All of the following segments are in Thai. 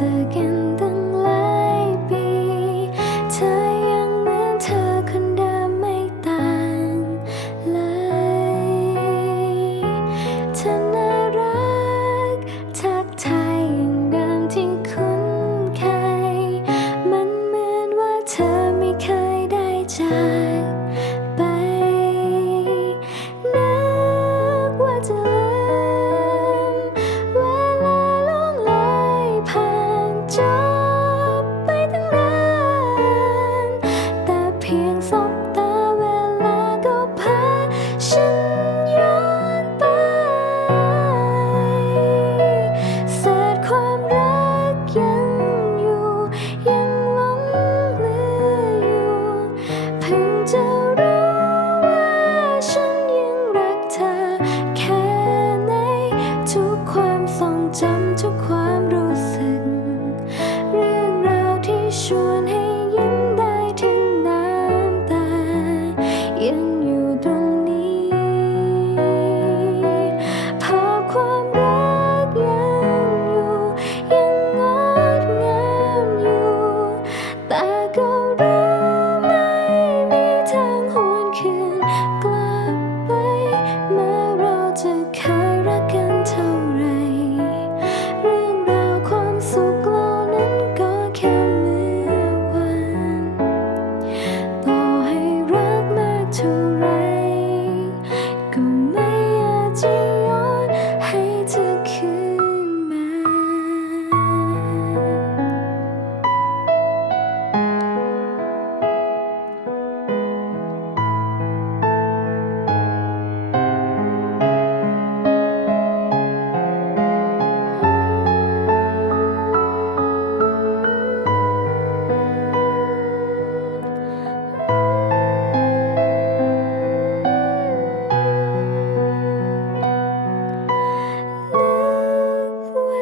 เ I go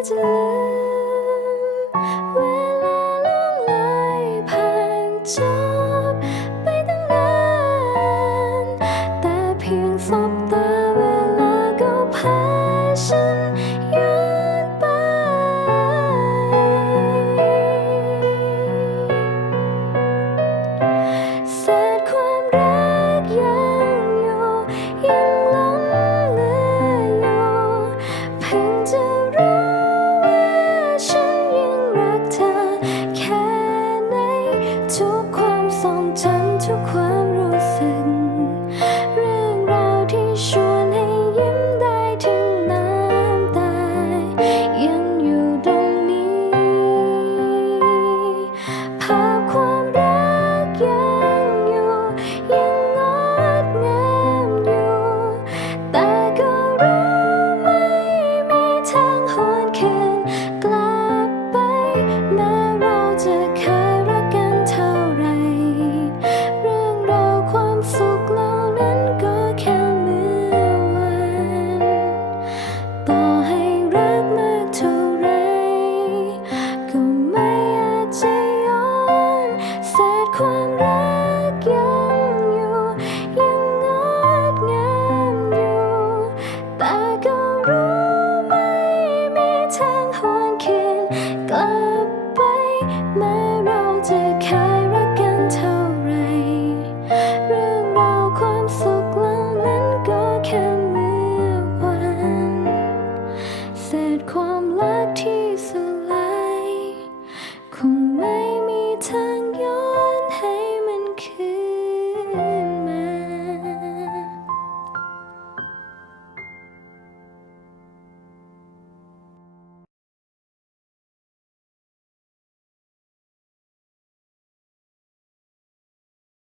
จะลืมเวลาล่วงลอยผ่านจอ